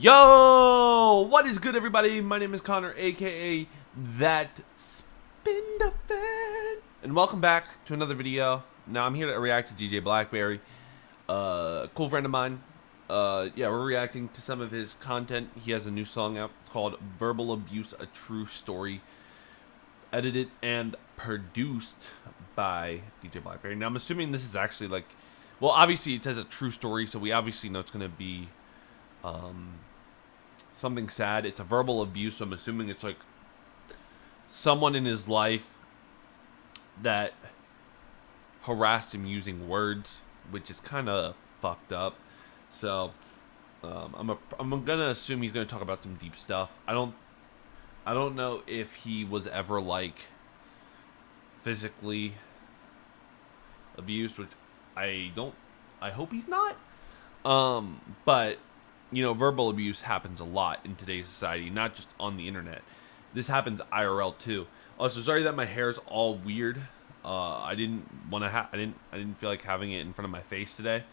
Yo, what is good, everybody? My name is Connor, aka That Spinda Fan, and welcome back to another video. Now I'm here to react to DJ BlackBerry, cool friend of mine. Yeah, we're reacting to some of his content. He has a new song out. It's called "Verbal Abuse: A True Story," edited and produced by DJ BlackBerry. Now I'm assuming this is actually like, well, obviously it says a true story, so we obviously know it's gonna be something sad. It's a verbal abuse, so I'm assuming it's like someone in his life that harassed him using words, which is kind of fucked up. So I'm gonna assume he's gonna talk about some deep stuff. I don't know if he was ever like physically abused, which I hope he's not. But you know, verbal abuse happens a lot in today's society, not just on the internet. This happens IRL too. Also, sorry that my hair's all weird. I didn't feel like having it in front of my face today.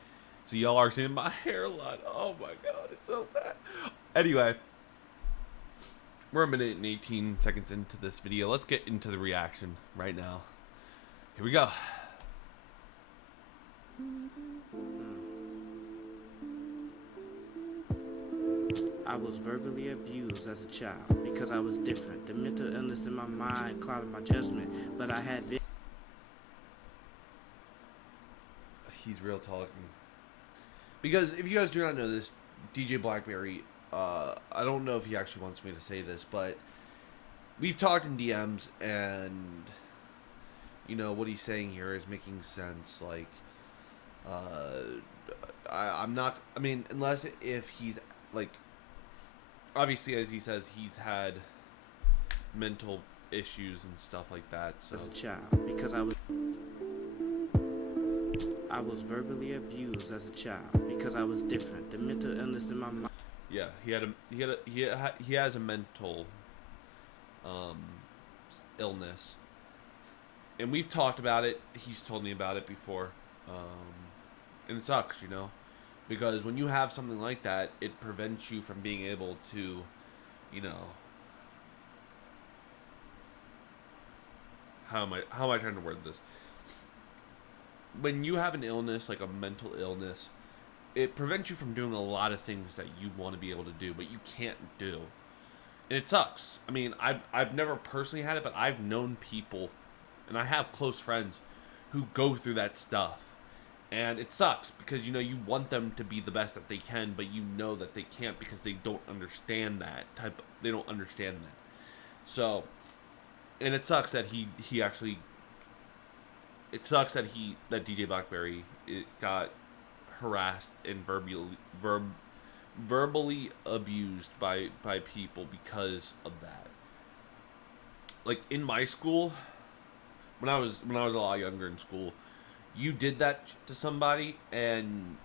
So y'all are seeing my hair a lot. Oh my god, it's so bad. Anyway, we're a minute and 18 seconds into this video. Let's get into the reaction right now. Here we go. I was verbally abused as a child because I was different. The mental illness in my mind clouded my judgment, but I had this. He's real talking. Because if you guys do not know this, DJ BlackBerry, I don't know if he actually wants me to say this, but we've talked in DMs, and you know what he's saying here is making sense. Like, I mean, unless if he's like, obviously, as he says, he's had mental issues and stuff like that. So. As a child, because I was verbally abused as a child because I was different. The mental illness in my mind. Yeah, he has a mental illness, and we've talked about it. He's told me about it before, and it sucks, you know. Because when you have something like that, it prevents you from being able to, you know, how am I trying to word this? When you have an illness, like a mental illness, it prevents you from doing a lot of things that you want to be able to do, but you can't do. And it sucks. I mean, I've never personally had it, but I've known people, and I have close friends who go through that stuff. And it sucks because, you know, you want them to be the best that they can, but you know that they can't because they don't understand they don't understand that. So, and it sucks that that DJ BlackBerry got harassed and verbally abused by people because of that. Like in my school, when I was a lot younger in school, you did that to somebody and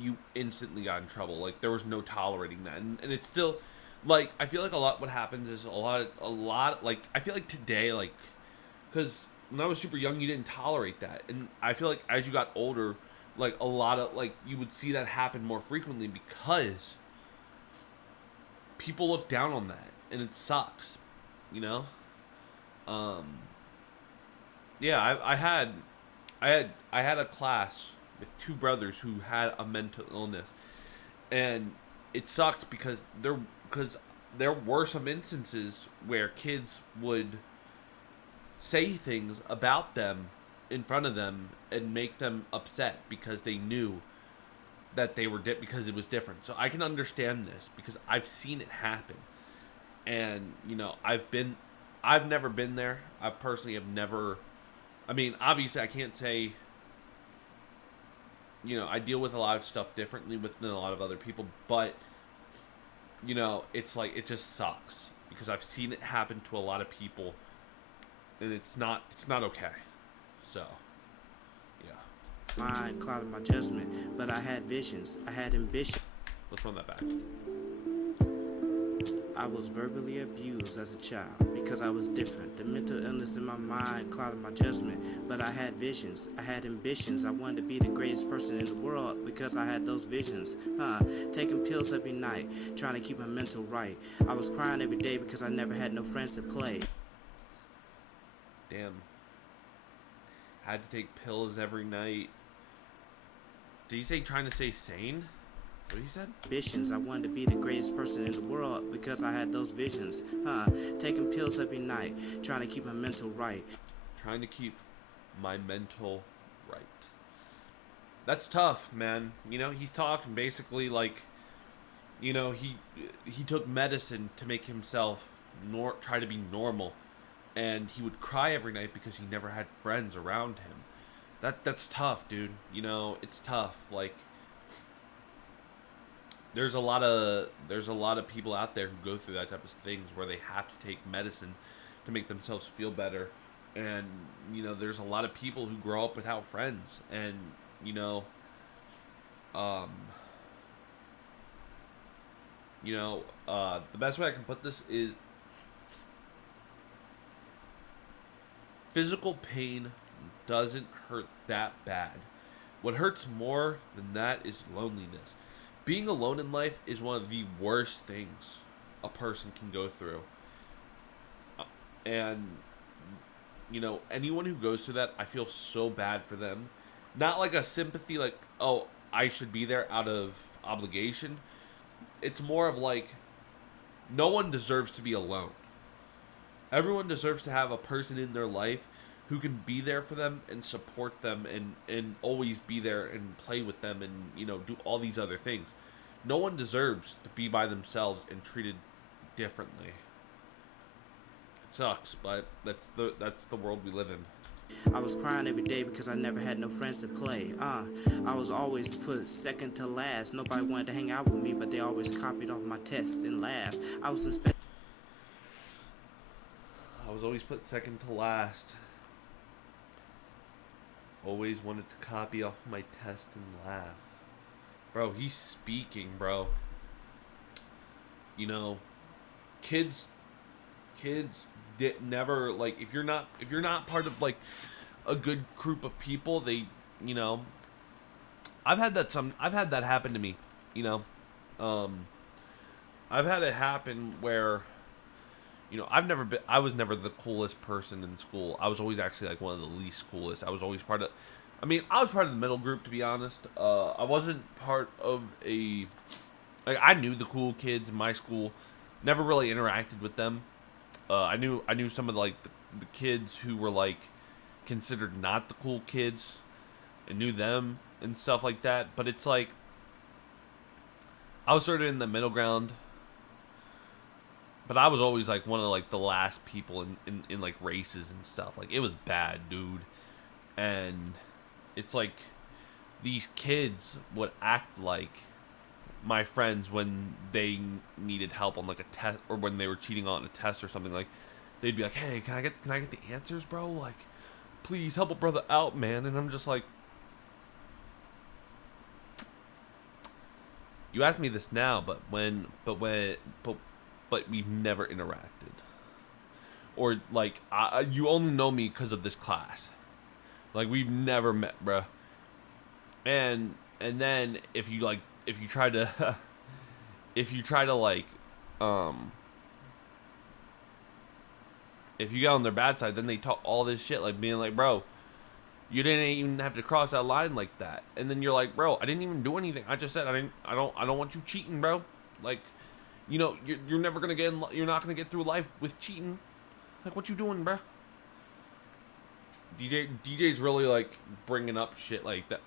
you instantly got in trouble. Like there was no tolerating that, and it's still like I feel like a lot what happens is a lot like I feel like today, like, because when I was super young you didn't tolerate that, and I feel like as you got older, like a lot of like you would see that happen more frequently because people look down on that, and it sucks, you know. Yeah, I had a class with two brothers who had a mental illness, and it sucked because there were some instances where kids would say things about them in front of them and make them upset because they knew that they were because it was different. So I can understand this because I've seen it happen, and you know I've never been there. I personally have never. I mean, obviously, I can't say, you know, I deal with a lot of stuff differently than a lot of other people, but, you know, it's like, it just sucks, because I've seen it happen to a lot of people, and it's not okay, so, yeah. Mind clouded my judgment, but I had visions, I had ambition. Let's run that back. I was verbally abused as a child because I was different. The mental illness in my mind clouded my judgment, but I had visions. I had ambitions. I wanted to be the greatest person in the world because I had those visions. Taking pills every night, trying to keep my mental right. I was crying every day because I never had no friends to play. Damn. Had to take pills every night. Did he say trying to stay sane? What he said? Ambitions. I wanted to be the greatest person in the world because I had those visions. Taking pills every night, trying to keep my mental right. Trying to keep my mental right. That's tough, man. You know, he's talking basically like, you know, he took medicine to make himself try to be normal, and he would cry every night because he never had friends around him. That's tough, dude. You know, it's tough. Like, there's a lot of people out there who go through that type of things where they have to take medicine to make themselves feel better. And you know, there's a lot of people who grow up without friends, and you know, um the best way I can put this is physical pain doesn't hurt that bad. What hurts more than that is loneliness. Being alone in life is one of the worst things a person can go through. And, you know, anyone who goes through that, I feel so bad for them. Not like a sympathy, like, oh, I should be there out of obligation. It's more of like, no one deserves to be alone. Everyone deserves to have a person in their life who can be there for them and support them and always be there and play with them and, you know, do all these other things. No one deserves to be by themselves and treated differently. It sucks, but that's the world we live in. I was crying every day because I never had no friends to play. I was always put second to last. Nobody wanted to hang out with me, but they always copied off my tests and laughed. I was in I was always put second to last. Always wanted to copy off my test and laugh. Bro, he's speaking, bro. You know, kids never, like, if you're not part of like a good group of people, they, you know, I've had that happen to me, you know. I've had it happen where, you know, I was never the coolest person in school. I was always actually like one of the least coolest. I was always part of, I was part of the middle group, to be honest. I wasn't part of like, I knew the cool kids in my school, never really interacted with them. I knew some of the kids who were like considered not the cool kids, and knew them and stuff like that. But it's like, I was sort of in the middle ground. But I was always like one of like the last people in like races and stuff. Like, it was bad, dude. And it's like these kids would act like my friends when they needed help on like a test, or when they were cheating on a test or something. Like, they'd be like, "Hey, can I get the answers, bro? Like, please help a brother out, man." And I'm just like, you ask me this now, but we've never interacted, or like, you only know me because of this class. Like, we've never met, bruh. And then if you try to like, if you get on their bad side, then they talk all this shit, like being like, "Bro, you didn't even have to cross that line like that." And then you're like, "Bro, I didn't even do anything. I just said I don't want you cheating, bro. Like, you know, you're never gonna you're not gonna get through life with cheating. Like, what you doing, bro?" DJ's really like bringing up shit like that.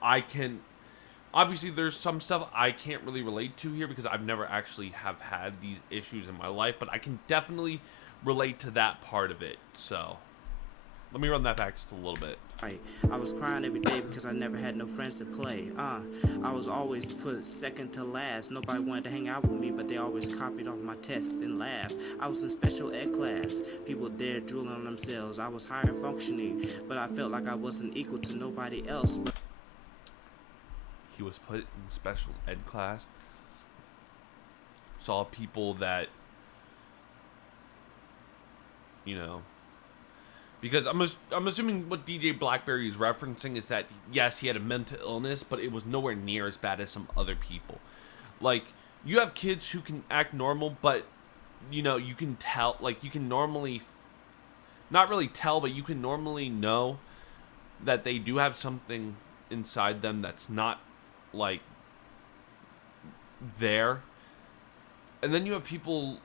Obviously there's some stuff I can't really relate to here because I've never actually have had these issues in my life, but I can definitely relate to that part of it. So let me run that back just a little bit. I was crying every day because I never had no friends to play. I was always put second to last. Nobody wanted to hang out with me, but they always copied off my tests and laughed. I was in special ed class. People there drooling on themselves. I was higher functioning, but I felt like I wasn't equal to nobody else. He was put in special ed class. Saw people that you know, because I'm assuming what DJ BlackBerry is referencing is that yes, he had a mental illness, but it was nowhere near as bad as some other people. Like, you have kids who can act normal, but you can tell, like, you can normally not really tell, but you can normally know that they do have something inside them that's not like there. And then you have people.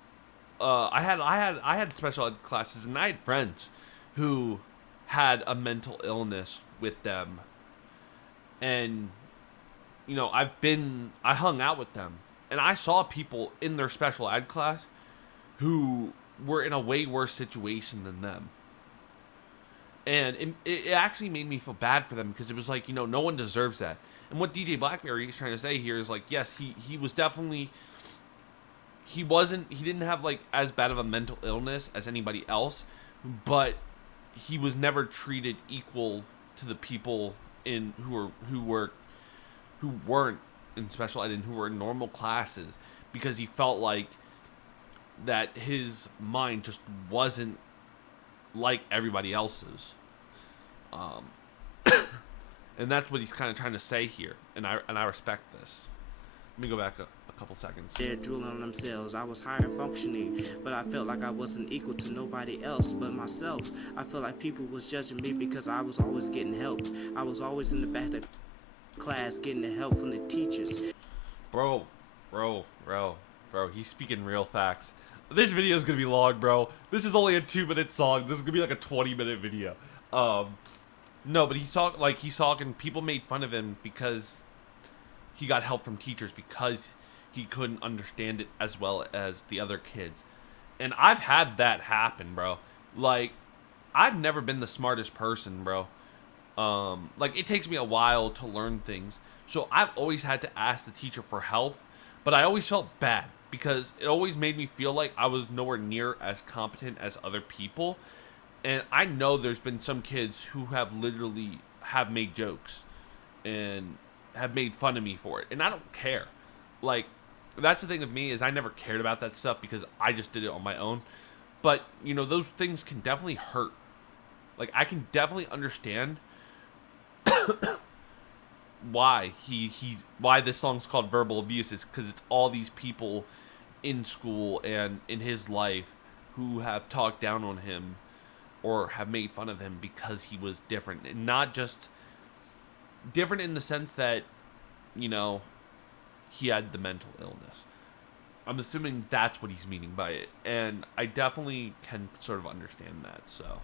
I had special ed classes, and I had friends who had a mental illness with them, and I hung out with them, and I saw people in their special ed class who were in a way worse situation than them. And it actually made me feel bad for them, because it was like, no one deserves that. And what DJ BlackBerry is trying to say here is like, yes, he was definitely, he didn't have like as bad of a mental illness as anybody else, but he was never treated equal to the people in who weren't in special ed and who were in normal classes, because he felt like that his mind just wasn't like everybody else's. And that's what he's kind of trying to say here, and I respect this. Let me go back a couple seconds. They're drooling on themselves. I was higher functioning, but I felt like I wasn't equal to nobody else but myself. I felt like people was judging me because I was always getting help. I was always in the back of class getting the help from the teachers. Bro, he's speaking real facts. This video is gonna be long, bro. This is only a 2-minute song. This is gonna be like a 20-minute video. No, but he's talking. People made fun of him because he got help from teachers, because he couldn't understand it as well as the other kids. And I've had that happen, bro. Like, I've never been the smartest person, bro. Like, it takes me a while to learn things, so I've always had to ask the teacher for help. But I always felt bad, because it always made me feel like I was nowhere near as competent as other people. And I know there's been some kids who have literally have made jokes and have made fun of me for it, and I don't care. Like, that's the thing with me, is I never cared about that stuff because I just did it on my own. But those things can definitely hurt. Like, I can definitely understand why why this song's called Verbal Abuse. Is because it's all these people in school and in his life who have talked down on him or have made fun of him because he was different, and not just different in the sense that he had the mental illness. I'm assuming that's what he's meaning by it, and I definitely can sort of understand that. So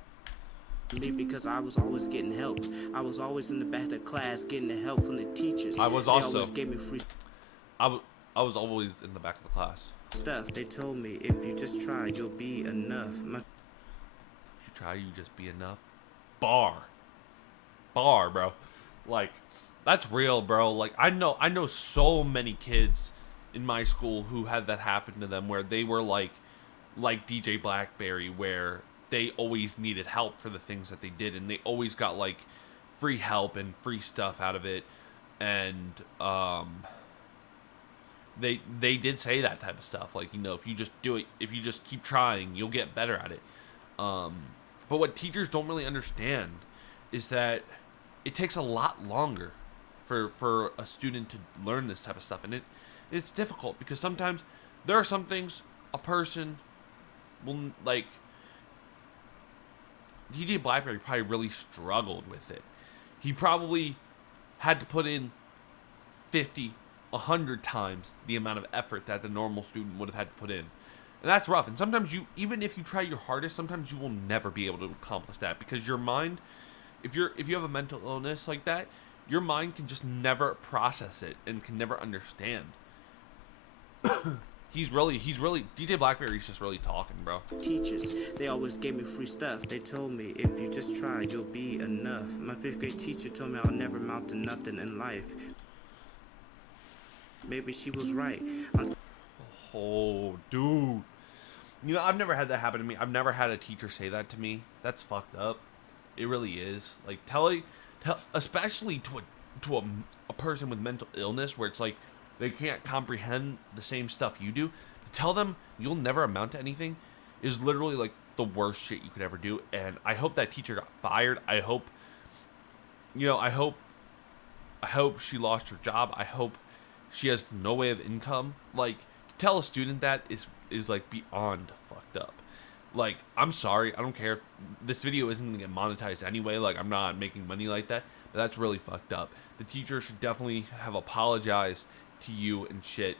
Me because I was always getting help. I was always in the back of the class getting the help from the teachers. I was They also always gave me free I was always in the back of the class. stuff. They told me, if you just try, you'll be enough. If you try, you just be enough. Bar, bro. Like, that's real, bro. Like, I know so many kids in my school who had that happen to them, where they were like DJ BlackBerry, where they always needed help for the things that they did, and they always got like free help and free stuff out of it. And they did say that type of stuff, like, if you just do it, if you just keep trying, you'll get better at it. But what teachers don't really understand is that it takes a lot longer for a student to learn this type of stuff, and it's difficult, because sometimes there are some things a person will, like, DJ BlackBerry probably really struggled with it. He probably had to put in 50, 100 times the amount of effort that the normal student would have had to put in. And that's rough. And sometimes even if you try your hardest, sometimes you will never be able to accomplish that, because your mind, if you have a mental illness like that, your mind can just never process it and can never understand. He's really DJ BlackBerry's just really talking, bro. teachers. They always gave me free stuff. They told me, if you just try, you'll be enough. My 5th grade teacher told me I'll never amount to nothing in life. Maybe she was right. Oh, dude. I've never had that happen to me. I've never had a teacher say that to me. That's fucked up. It really is. Like, especially to a person with mental illness, where it's like they can't comprehend the same stuff you do. To tell them you'll never amount to anything is literally like the worst shit you could ever do. And I hope that teacher got fired. I hope, you know, I hope she lost her job. I hope she has no way of income. Like, to tell a student that is like beyond fucked up. Like, I'm sorry, I don't care. This video isn't gonna get monetized anyway. Like, I'm not making money like that. But that's really fucked up. The teacher should definitely have apologized to you and shit.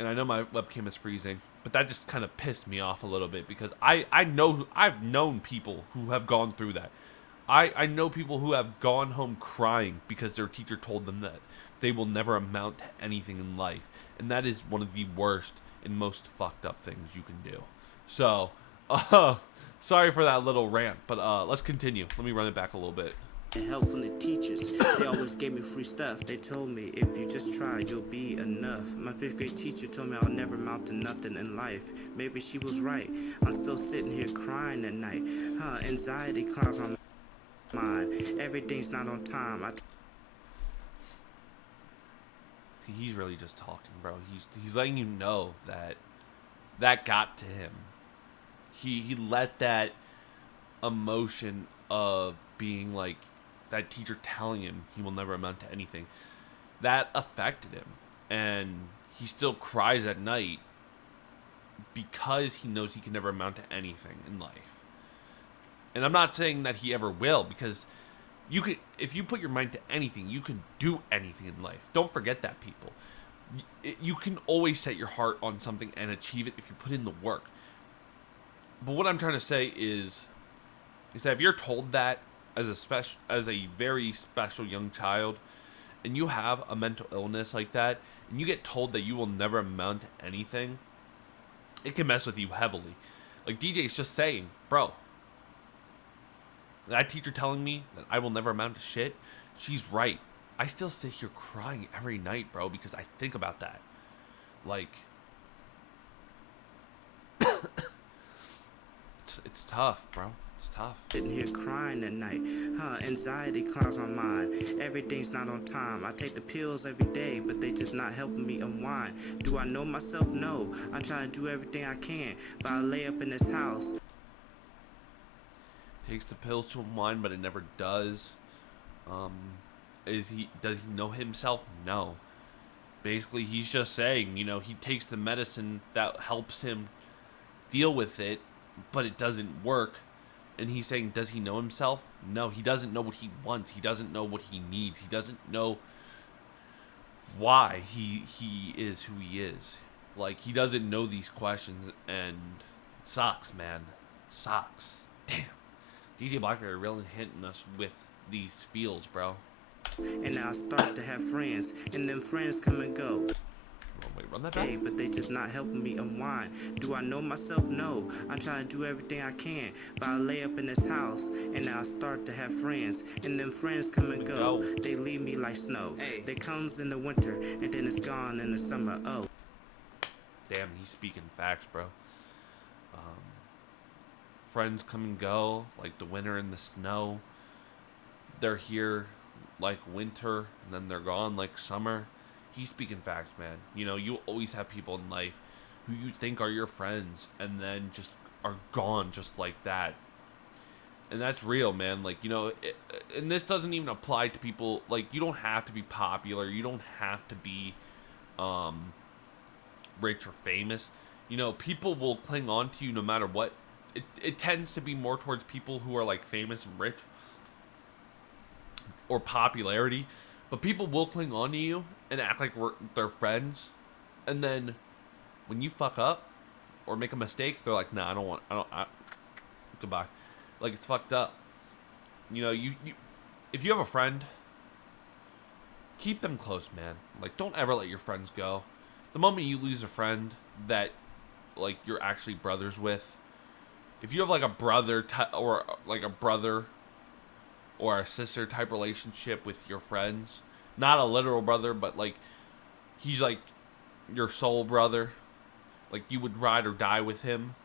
And I know my webcam is freezing, but that just kind of pissed me off a little bit because I've known people who have gone through that. I know people who have gone home crying because their teacher told them that they will never amount to anything in life. And that is one of the worst and most fucked up things you can do. So, sorry for that little rant, but let's continue. Let me run it back a little bit. And help from the teachers. They always gave me free stuff. They told me if you just try, you'll be enough. My 5th grade teacher told me I'll never amount to nothing in life. Maybe she was right. I'm still sitting here crying at night. Anxiety clouds my mind. Everything's not on time. See, he's really just talking, bro. He's letting you know that got to him. He let that emotion of being like that teacher telling him he will never amount to anything, that affected him, and he still cries at night because he knows he can never amount to anything in life. And I'm not saying that he ever will, because you could, if you put your mind to anything, you can do anything in life. Don't forget that, people. You can always set your heart on something and achieve it if you put in the work. But what I'm trying to say is that if you're told that as a very special young child, and you have a mental illness like that, and you get told that you will never amount to anything, it can mess with you heavily. Like DJ's just saying, bro, that teacher telling me that I will never amount to shit, she's right. I still sit here crying every night, bro, because I think about that. Like, it's tough, bro. It's tough. Sitting here crying at night. Anxiety clouds my mind. Everything's not on time. I take the pills every day, but they just not helping me unwind. Do I know myself? No. I'm trying to do everything I can, but I lay up in this house. Takes the pills to unwind, but it never does. Does he know himself? No. Basically, he's just saying, you know, he takes the medicine that helps him deal with it, but it doesn't work. And he's saying, does he know himself? No, he doesn't know what he wants. He doesn't know what he needs. He doesn't know why he is who he is. Like, he doesn't know these questions, and it sucks, man. It sucks. Damn. DJ BlackBerry really hitting us with these feels, bro. And I start to have friends, and then friends come and go. Wait, run that back? Hey, but they just not helping me unwind. Do I know myself? No. I try to do everything I can, but I lay up in this house, and I start to have friends, and then friends come and go. They leave me like snow. Hey. They comes in the winter, and then it's gone in the summer. Oh. Damn, he's speaking facts, bro. Friends come and go, like the winter and the snow. They're here like winter, and then they're gone like summer. He's speaking facts, man. You know, you always have people in life who you think are your friends, and then just are gone just like that. And that's real, man. Like, you know, and this doesn't even apply to people. Like, you don't have to be popular. You don't have to be rich or famous. You know, people will cling on to you no matter what. It tends to be more towards people who are like famous and rich or popularity, but people will cling on to you and act like they're friends, and then when you fuck up or make a mistake, they're like, nah, goodbye. Like, it's fucked up. You know, you if you have a friend, keep them close, man. Like, don't ever let your friends go. The moment you lose a friend that like you're actually brothers with, if you have like a brother or like a brother or a sister type relationship with your friends, not a literal brother, but like he's like your soul brother, like you would ride or die with him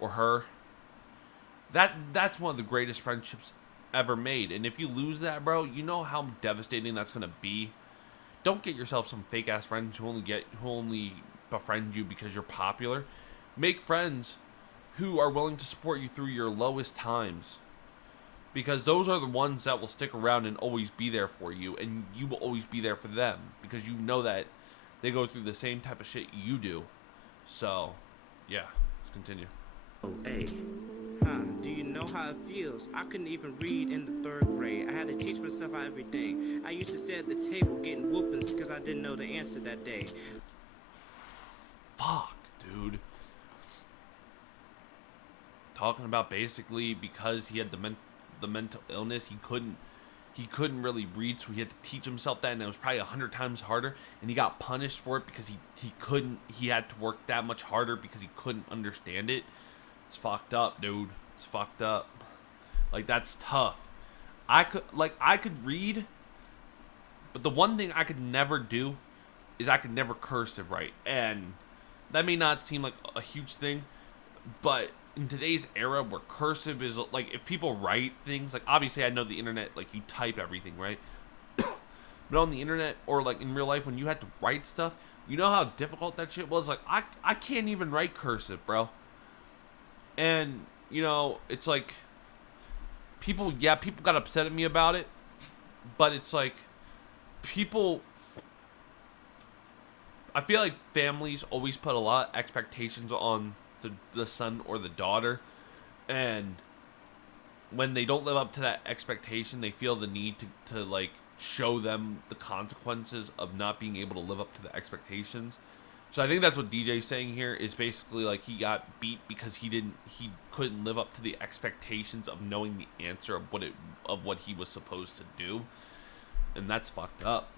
or her, that's one of the greatest friendships ever made. And if you lose that, bro, you know how devastating that's gonna be. Don't get yourself some fake ass friends who only befriend you because you're popular. Make friends who are willing to support you through your lowest times, because those are the ones that will stick around and always be there for you, and you will always be there for them because you know that they go through the same type of shit you do. So, yeah, let's continue. Oh, hey. Do you know how it feels? I couldn't even read in the 3rd grade. I had to teach myself everything. I used to sit at the table getting whoopings because I didn't know the answer that day. Fuck, dude. Talking about basically because he had the mental illness, he couldn't really read, so he had to teach himself that, and it was probably 100 times harder, and he got punished for it because he had to work that much harder because he couldn't understand it. It's fucked up, dude. It's fucked up. Like, that's tough. I could read, but the one thing I could never do is I could never cursive write, and that may not seem like a huge thing, but in today's era where cursive is like, if people write things, like, obviously I know the internet, like, you type everything, right? But on the internet or like in real life, when you had to write stuff, you know how difficult that shit was. Like, I can't even write cursive, bro. And it's like, people got upset at me about it, but it's like, people, I feel like families always put a lot of expectations on the son or the daughter, and when they don't live up to that expectation, they feel the need to like show them the consequences of not being able to live up to the expectations. So I think that's what DJ's saying here, is basically like he got beat because he couldn't live up to the expectations of knowing the answer of what he was supposed to do, and that's fucked up.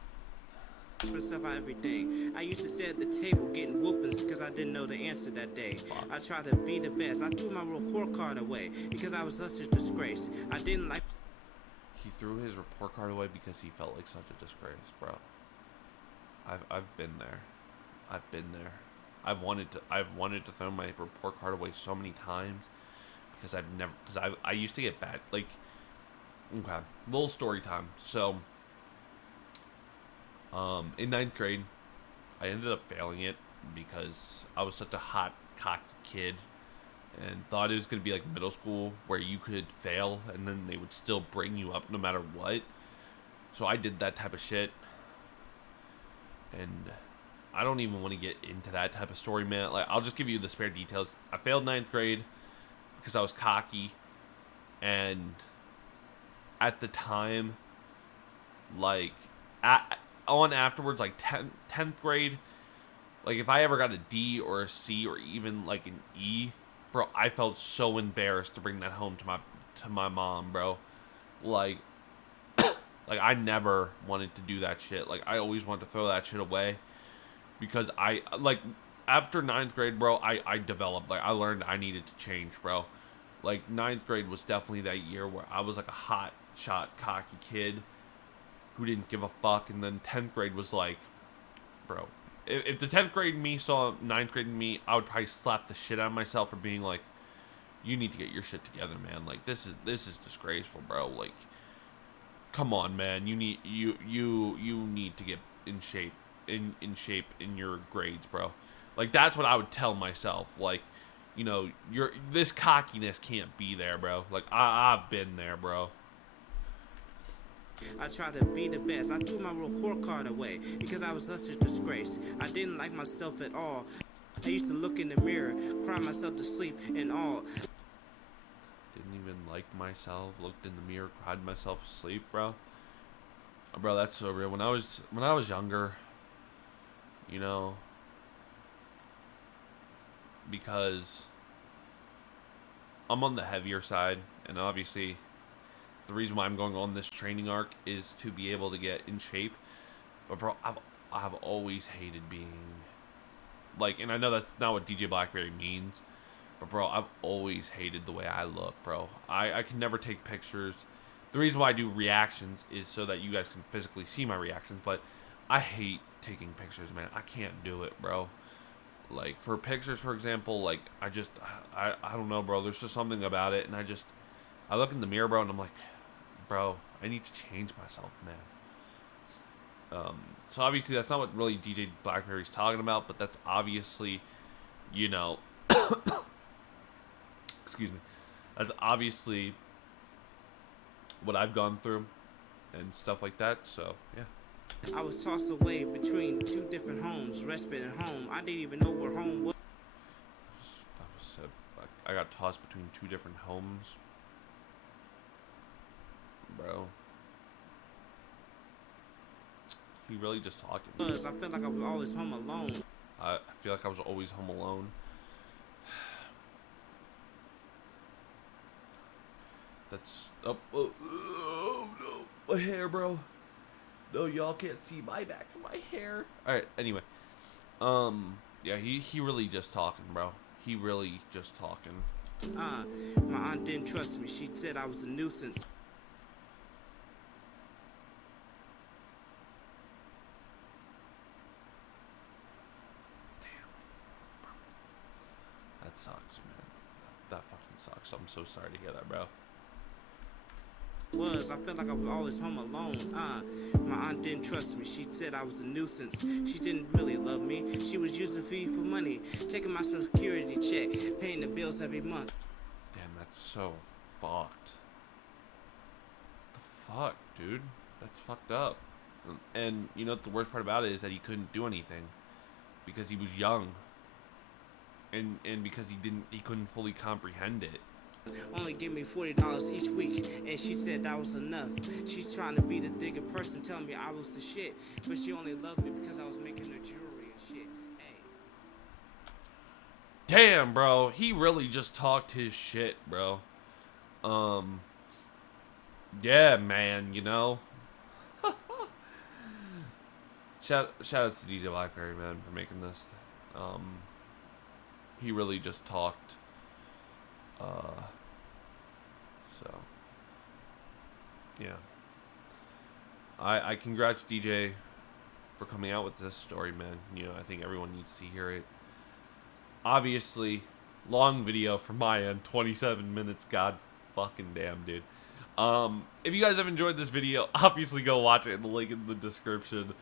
Myself everything. I used to sit at the table getting whoopings because I didn't know the answer that day. Fuck. I tried to be the best. I threw my report card away because I was such a disgrace. I didn't like. He threw his report card away because he felt like such a disgrace, bro. I've been there. I've been there. I've wanted to throw my report card away so many times because I used to get bad. Like, okay, little story time. So, in 9th grade, I ended up failing it because I was such a hot, cocky kid and thought it was going to be like middle school where you could fail and then they would still bring you up no matter what. So I did that type of shit. And I don't even want to get into that type of story, man. Like, I'll just give you the spare details. I failed 9th grade because I was cocky. And at the time, like, on afterwards, like 10th grade, like, if I ever got a D or a C or even like an E, bro, I felt so embarrassed to bring that home to my mom, bro. Like, like, I never wanted to do that shit. Like, I always wanted to throw that shit away because like, after 9th grade, bro, I developed. Like, I learned I needed to change, bro. Like, 9th grade was definitely that year where I was like a hot shot, cocky kid who didn't give a fuck. And then 10th grade was like, bro, if the 10th grade me saw 9th grade me, I would probably slap the shit out of myself for being like, you need to get your shit together, man. Like, this is disgraceful, bro. Like, come on, man. You need to get in shape in your grades, bro. Like, that's what I would tell myself. Like, this cockiness can't be there, bro. Like, I've been there, bro. I tried to be the best. I threw my report card away because I was such a disgrace. I didn't like myself at all. I used to look in the mirror, cry myself to sleep and all. Didn't even like myself. Looked in the mirror, cried myself to sleep, bro. Bro, that's so real. When I was younger, because I'm on the heavier side, and obviously the reason why I'm going on this training arc is to be able to get in shape. But bro, I've always hated being like, and I know that's not what DJ BlackBerry means, but bro, I've always hated the way I look, bro. I can never take pictures. The reason why I do reactions is so that you guys can physically see my reactions, but I hate taking pictures, man. I can't do it, bro. Like, for pictures, for example, like, I don't know, bro. There's just something about it, and I look in the mirror, bro, and I'm like, bro, I need to change myself, man. So obviously that's not what really DJ BlackBerry's talking about, but that's obviously, excuse me. That's obviously what I've gone through and stuff like that. So yeah. I was tossed away between two different homes, respite and home. I didn't even know where home was. I got tossed between two different homes, bro. He really just talking. I felt like I was always home alone. I feel like I was always home alone. That's oh no, my hair, bro. No, y'all can't see my back or my hair. All right. Anyway, yeah, he really just talking, bro. He really just talking. My aunt didn't trust me. She said I was a nuisance. That sucks, man. That fucking sucks. I'm so sorry to hear that, bro. I felt like I was always home alone. My aunt didn't trust me. She said I was a nuisance. She didn't really love me. She was using me for money, taking my social security check, paying the bills every month. Damn, that's so fucked. The fuck, dude? That's fucked up. And you know what the worst part about it is that he couldn't do anything because he was young. And because he couldn't fully comprehend it. Only give me $40 each week, and she said that was enough. She's trying to be the bigger person, telling me I was the shit, but she only loved me because I was making her jewelry and shit. Hey. Damn, bro, he really just talked his shit, bro. Yeah, man, you know. shout out to DJ BlackBerry, man, for making this. He really just talked. So yeah, I congrats DJ for coming out with this story, man. You know, I think everyone needs to hear it. Obviously, long video from my end, 27 minutes. God fucking damn, dude. If you guys have enjoyed this video, obviously go watch it. The link in the description.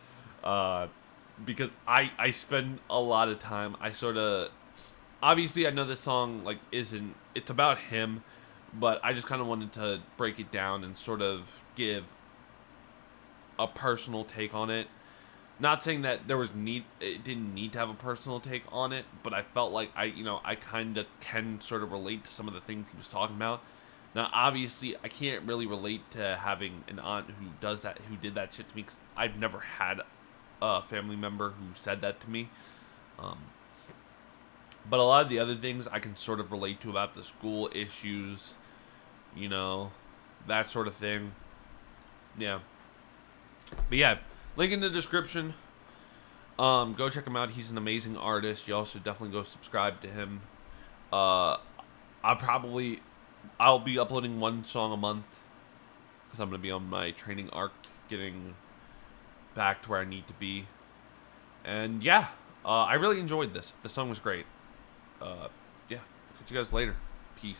Because I spend a lot of time. Obviously, I know this song like isn't. It's about him, but I just kind of wanted to break it down and sort of give a personal take on it. Not saying that it didn't need to have a personal take on it, but I felt like I kind of can sort of relate to some of the things he was talking about. Now, obviously, I can't really relate to having an aunt who did that shit to me, because I've never had a family member who said that to me. But a lot of the other things I can sort of relate to about the school issues, you know, that sort of thing. Yeah. But yeah, link in the description. Go check him out. He's an amazing artist. You also definitely go subscribe to him. I'll be uploading one song a month, because I'm going to be on my training arc, getting back to where I need to be. And yeah, I really enjoyed this. The song was great. Yeah, catch you guys later. Peace.